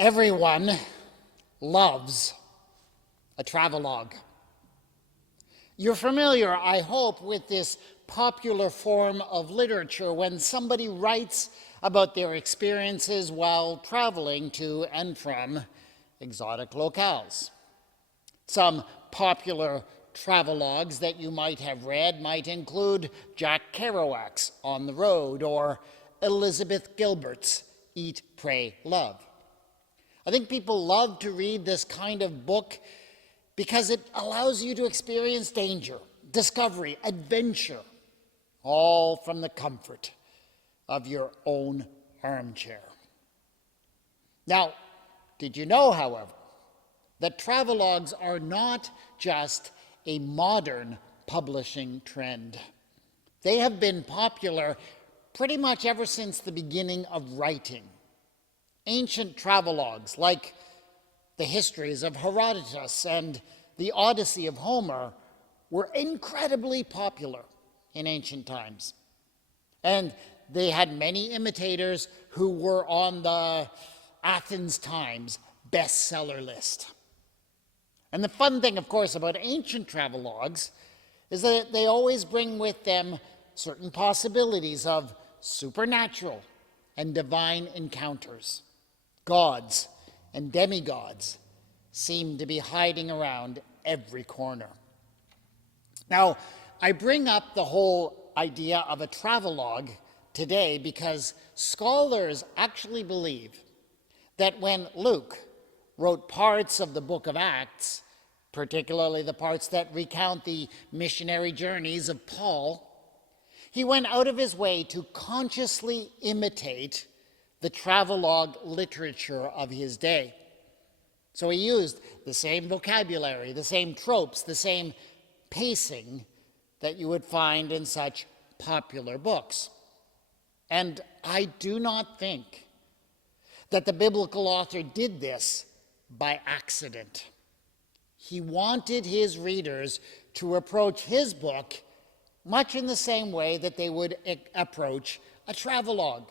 Everyone loves a travelogue. You're familiar, I hope, with this popular form of literature when somebody writes about their experiences while traveling to and from exotic locales. Some popular travelogues that you might have read might include Jack Kerouac's On the Road or Elizabeth Gilbert's Eat, Pray, Love. I think people love to read this kind of book because it allows you to experience danger, discovery, adventure, all from the comfort of your own armchair. Now, did you know, however, that travelogues are not just a modern publishing trend? They have been popular pretty much ever since the beginning of writing. Ancient travelogues, like the histories of Herodotus and the Odyssey of Homer, were incredibly popular in ancient times. And they had many imitators who were on the Athens Times bestseller list. And the fun thing, of course, about ancient travelogues is that they always bring with them certain possibilities of supernatural and divine encounters. Gods and demigods seem to be hiding around every corner. Now, I bring up the whole idea of a travelogue today because scholars actually believe that when Luke wrote parts of the book of Acts, particularly the parts that recount the missionary journeys of Paul, he went out of his way to consciously imitate the travelogue literature of his day. So he used the same vocabulary, the same tropes, the same pacing that you would find in such popular books. And I do not think that the biblical author did this by accident. He wanted his readers to approach his book much in the same way that they would approach a travelogue.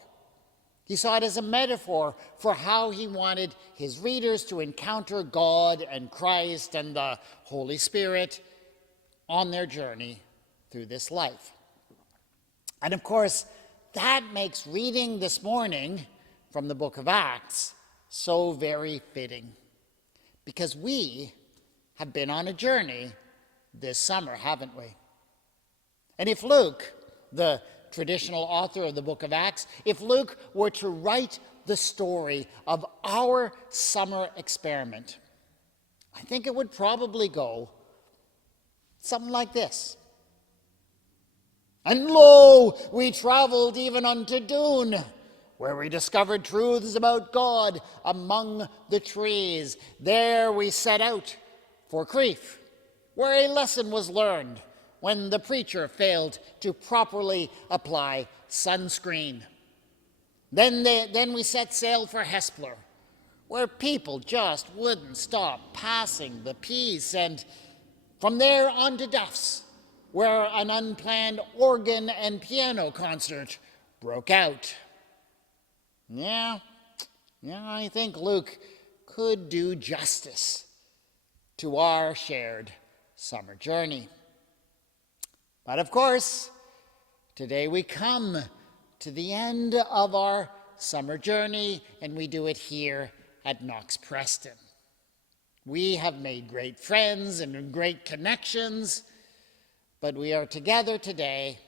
He saw it as a metaphor for how he wanted his readers to encounter God and Christ and the Holy Spirit on their journey through this life. And of course, that makes reading this morning from the book of Acts so very fitting, because we have been on a journey this summer, haven't we? And if Luke, the traditional author of the book of Acts, if Luke were to write the story of our summer experiment, I think it would probably go something like this. And lo, we traveled even unto Doon, where we discovered truths about God among the trees. There we set out for Crieff, where a lesson was learned when the preacher failed to properly apply sunscreen. Then we set sail for Hespeler, where people just wouldn't stop passing the peace, and from there on to Duff's, where an unplanned organ and piano concert broke out. Yeah, I think Luke could do justice to our shared summer journey. But of course, today we come to the end of our summer journey, and we do it here at Knox Preston. We have made great friends and great connections, but we are together today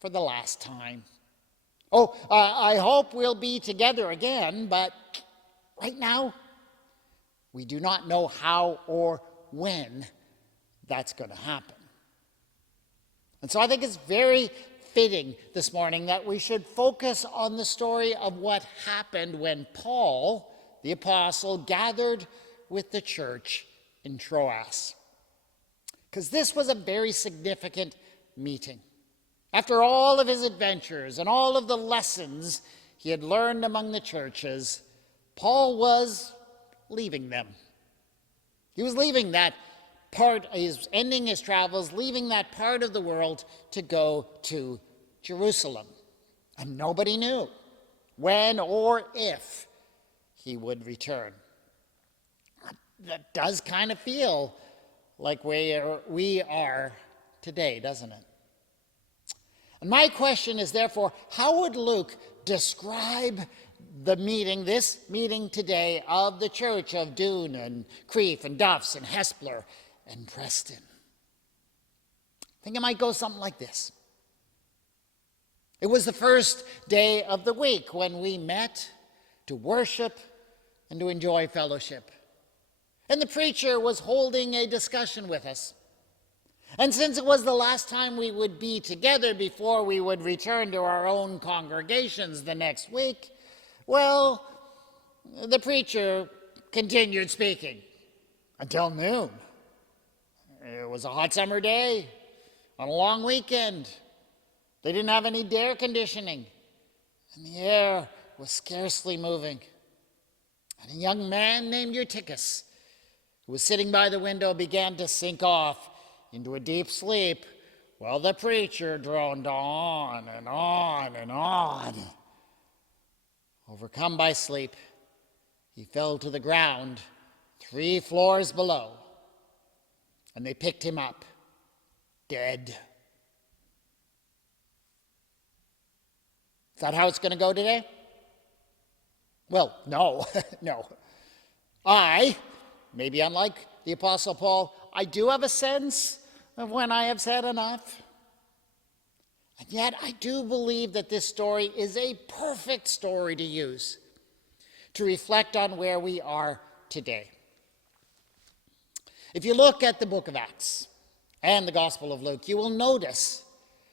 for the last time. I hope we'll be together again, but right now, we do not know how or when that's going to happen. And so I think it's very fitting this morning that we should focus on the story of what happened when Paul, the apostle, gathered with the church in Troas. Because this was a very significant meeting. After all of his adventures and all of the lessons he had learned among the churches, Paul was leaving them. He was leaving that part, he was ending his travels, leaving that part of the world to go to Jerusalem. And nobody knew when or if he would return. That does kind of feel like where we are today, doesn't it? And my question is therefore, how would Luke describe the meeting, this meeting today of the Church of Doon and Crieff and Duff and Hespeler and Preston? I think it might go something like this. It was the first day of the week when we met to worship and to enjoy fellowship. And the preacher was holding a discussion with us. And since it was the last time we would be together before we would return to our own congregations the next week, well, the preacher continued speaking until noon. It was a hot summer day on a long weekend. They didn't have any air conditioning, and the air was scarcely moving. And a young man named Eutychus, who was sitting by the window, began to sink off into a deep sleep while the preacher droned on and on and on. Overcome by sleep, he fell to the ground 3 floors below, and they picked him up, dead. Is that how it's going to go today? Well, no, no. Maybe unlike the Apostle Paul, I do have a sense of when I have said enough. And yet I do believe that this story is a perfect story to use to reflect on where we are today. If you look at the book of Acts and the Gospel of Luke, you will notice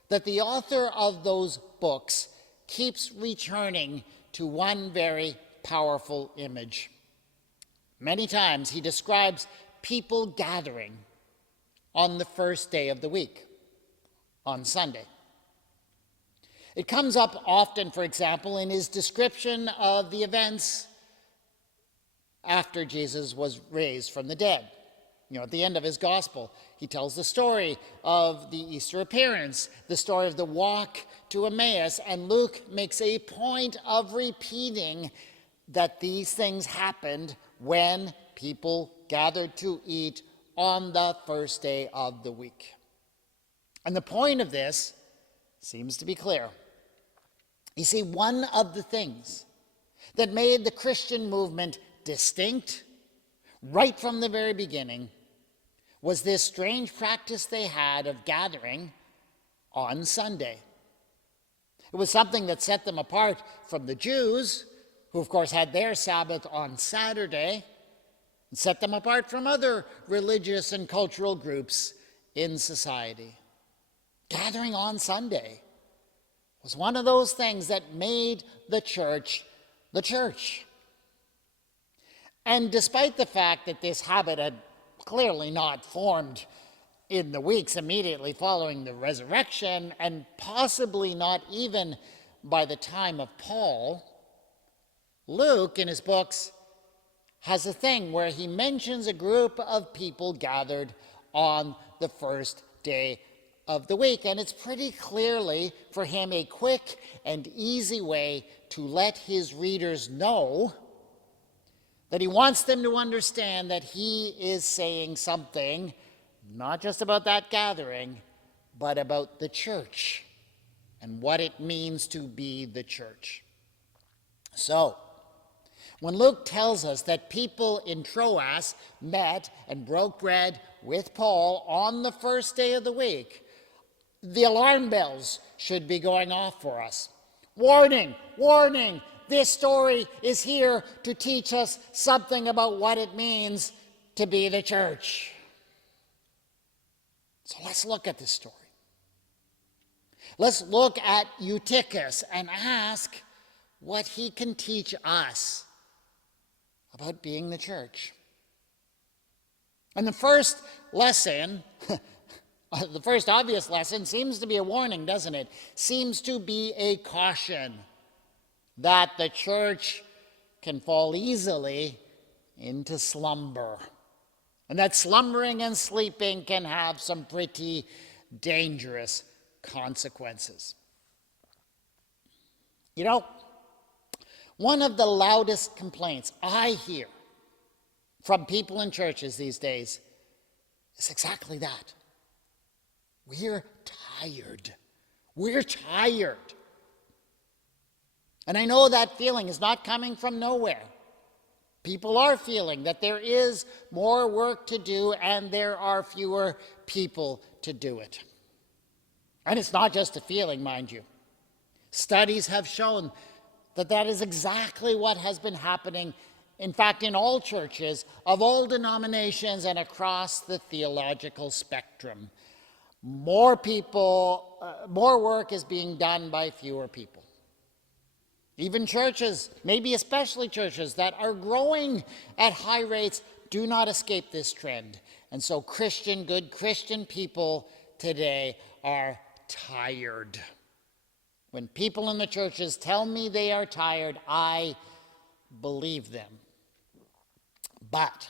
that the author of those books keeps returning to one very powerful image. Many times he describes people gathering on the first day of the week, on Sunday. It comes up often, for example, in his description of the events after Jesus was raised from the dead. At the end of his gospel, he tells the story of the Easter appearance, the story of the walk to Emmaus, and Luke makes a point of repeating that these things happened when people gathered to eat on the first day of the week. And the point of this seems to be clear. You see, one of the things that made the Christian movement distinct right from the very beginning was this strange practice they had of gathering on Sunday. It was something that set them apart from the Jews, who of course had their Sabbath on Saturday, and set them apart from other religious and cultural groups in society. Gathering on Sunday was one of those things that made the church the church. And despite the fact that this habit had clearly not formed in the weeks immediately following the resurrection, and possibly not even by the time of Paul, Luke, in his books, has a thing where he mentions a group of people gathered on the first day of the week. And it's pretty clearly for him a quick and easy way to let his readers know that he wants them to understand that he is saying something, not just about that gathering, but about the church and what it means to be the church. So, when Luke tells us that people in Troas met and broke bread with Paul on the first day of the week, the alarm bells should be going off for us. Warning, warning, this story is here to teach us something about what it means to be the church. So let's look at this story. Let's look at Eutychus and ask what he can teach us about being the church. And the first lesson, the first obvious lesson, seems to be a warning, doesn't it? Seems to be a caution that the church can fall easily into slumber. And that slumbering and sleeping can have some pretty dangerous consequences. One of the loudest complaints I hear from people in churches these days is exactly that. We're tired. We're tired. And I know that feeling is not coming from nowhere. People are feeling that there is more work to do and there are fewer people to do it. And it's not just a feeling, mind you. Studies have shown that that is exactly what has been happening, in fact, in all churches of all denominations and across the theological spectrum. More work is being done by fewer people. Even churches, maybe especially churches that are growing at high rates, do not escape this trend. And so good Christian people today are tired. When people in the churches tell me they are tired, I believe them. But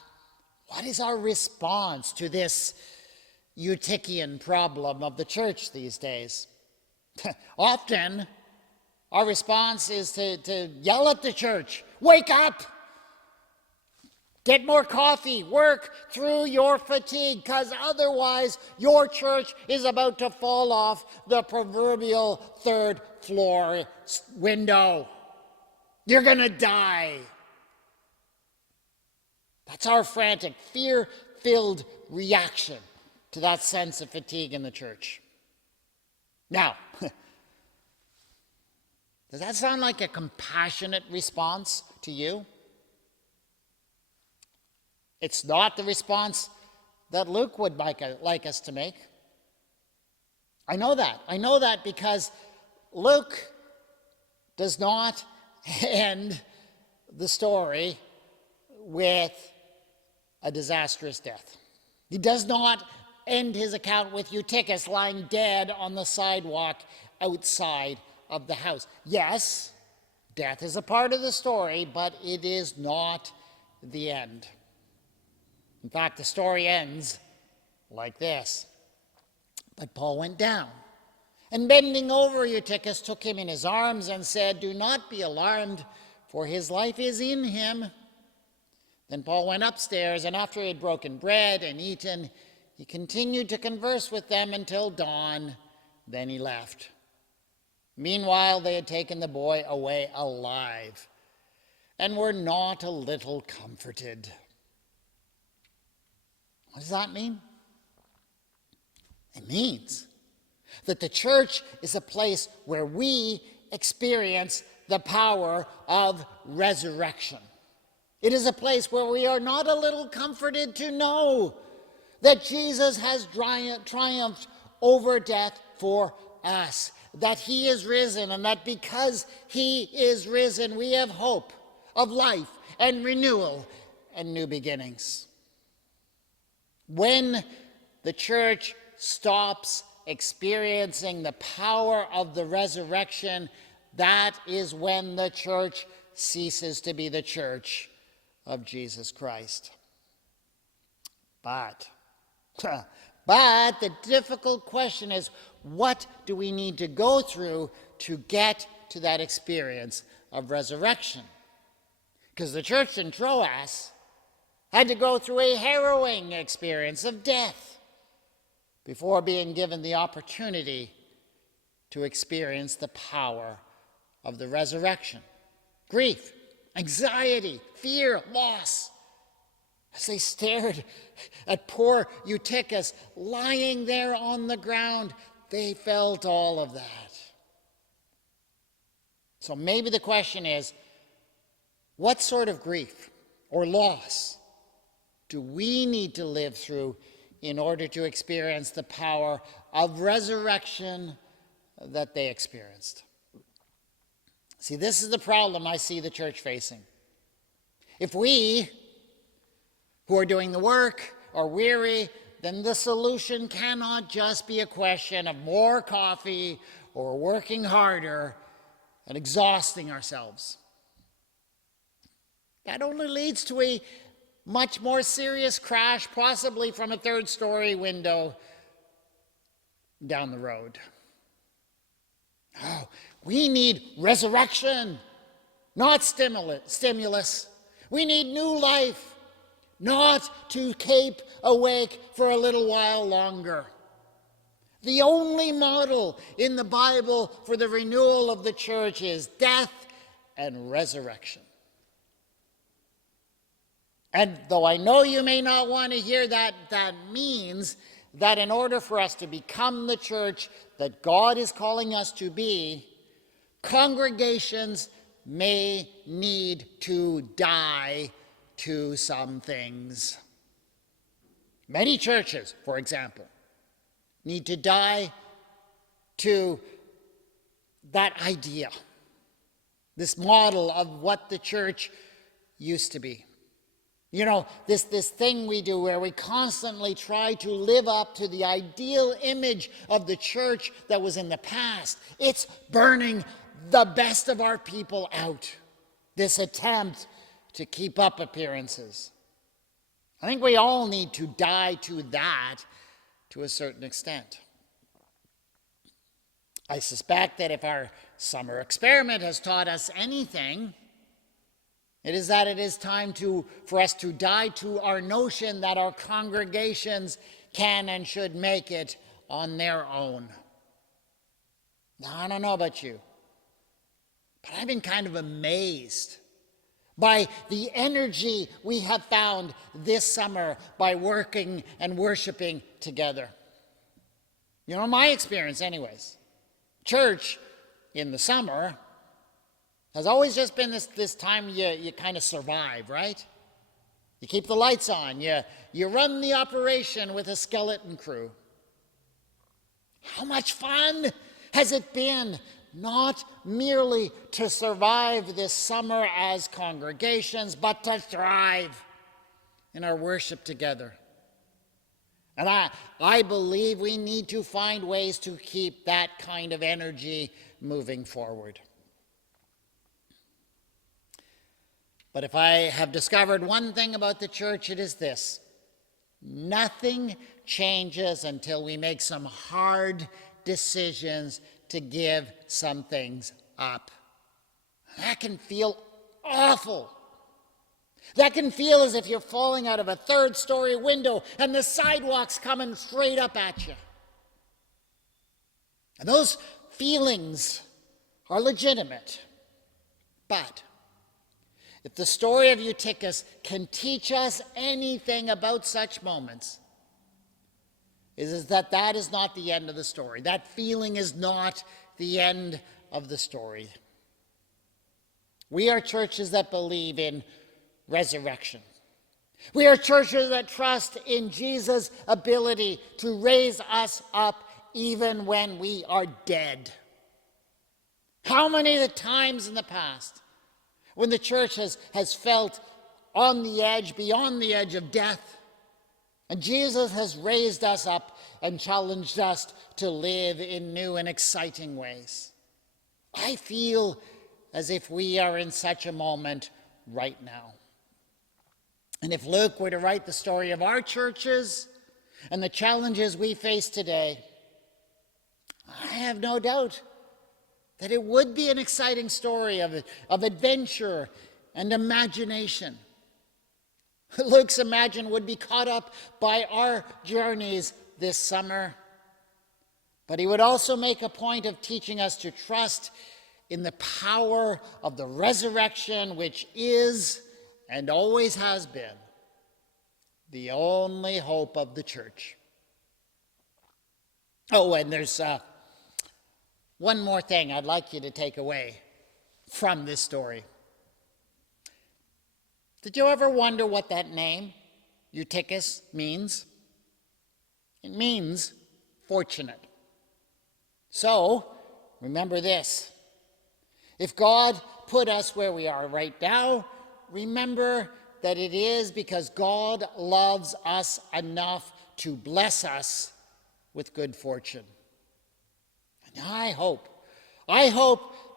what is our response to this Eutychian problem of the church these days? Often, our response is to yell at the church, "Wake up! Get more coffee, work through your fatigue, because otherwise your church is about to fall off the proverbial third floor window. You're going to die." That's our frantic, fear-filled reaction to that sense of fatigue in the church. Now, does that sound like a compassionate response to you? It's not the response that Luke would like us to make. I know that. I know that because Luke does not end the story with a disastrous death. He does not end his account with Eutychus lying dead on the sidewalk outside of the house. Yes, death is a part of the story, but it is not the end. In fact, the story ends like this. But Paul went down, and bending over Eutychus, took him in his arms and said, "Do not be alarmed, for his life is in him." Then Paul went upstairs, and after he had broken bread and eaten, he continued to converse with them until dawn. Then he left. Meanwhile, they had taken the boy away alive, and were not a little comforted. What does that mean? It means that the church is a place where we experience the power of resurrection. It is a place where we are not a little comforted to know that Jesus has triumphed over death for us, that he is risen, and that because he is risen, we have hope of life and renewal and new beginnings. When the church stops experiencing the power of the resurrection, that is when the church ceases to be the church of Jesus Christ. But the difficult question is, what do we need to go through to get to that experience of resurrection? Because the church in Troas had to go through a harrowing experience of death before being given the opportunity to experience the power of the resurrection. Grief, anxiety, fear, loss. As they stared at poor Eutychus lying there on the ground, they felt all of that. So maybe the question is, what sort of grief or loss do we need to live through in order to experience the power of resurrection that they experienced? See, this is the problem I see the church facing. If we, who are doing the work, are weary, then the solution cannot just be a question of more coffee or working harder and exhausting ourselves. That only leads to a much more serious crash, possibly from a third-story window down the road. Oh, we need resurrection. not stimulus. We need new life, not to keep awake for a little while longer. The only model in the Bible for the renewal of the church is death and resurrection. And though I know you may not want to hear that, that means that in order for us to become the church that God is calling us to be, congregations may need to die to some things. Many churches, for example, need to die to that idea, this model of what the church used to be. You know, this thing we do where we constantly try to live up to the ideal image of the church that was in the past. It's burning the best of our people out, this attempt to keep up appearances. I think we all need to die to that to a certain extent. I suspect that if our summer experiment has taught us anything, it is that it is time for us to die to our notion that our congregations can and should make it on their own. Now, I don't know about you, but I've been kind of amazed by the energy we have found this summer by working and worshiping together. You know, my experience anyways, church in the summer has always just been this time you kind of survive, right? You keep the lights on, you run the operation with a skeleton crew. How much fun has it been not merely to survive this summer as congregations, but to thrive in our worship together. And I believe we need to find ways to keep that kind of energy moving forward. But if I have discovered one thing about the church, it is this: nothing changes until we make some hard decisions to give some things up. That can feel awful. That can feel as if you're falling out of a third-story window and the sidewalk's coming straight up at you. And those feelings are legitimate. But if the story of Eutychus can teach us anything about such moments, is that is not the end of the story. That feeling is not the end of the story. We are churches that believe in resurrection. We are churches that trust in Jesus' ability to raise us up even when we are dead. How many of the times in the past when the church has felt on the edge, beyond the edge of death, and Jesus has raised us up and challenged us to live in new and exciting ways. I feel as if we are in such a moment right now. And if Luke were to write the story of our churches and the challenges we face today, I have no doubt that it would be an exciting story of adventure and imagination. Luke's imagine would be caught up by our journeys this summer, but he would also make a point of teaching us to trust in the power of the resurrection, which is and always has been the only hope of the church. Oh, and there's one more thing I'd like you to take away from this story. Did you ever wonder what that name, Eutychus, means? It means fortunate. So, remember this. If God put us where we are right now, remember that it is because God loves us enough to bless us with good fortune. And I hope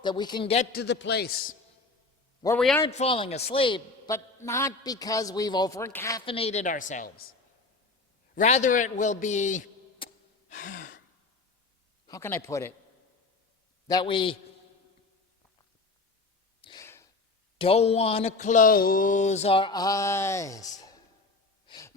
that we can get to the place where we aren't falling asleep, but not because we've over-caffeinated ourselves. Rather, it will be, how can I put it? That we Don't want to close our eyes.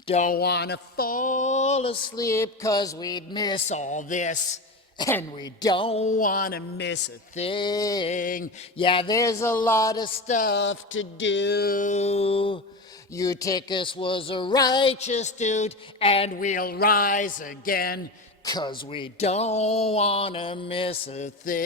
Don't want to fall asleep 'cause we'd miss all this. And we don't want to miss a thing. Yeah, there's a lot of stuff to do. Eutychus was a righteous dude, and we'll rise again, 'cause we don't want to miss a thing.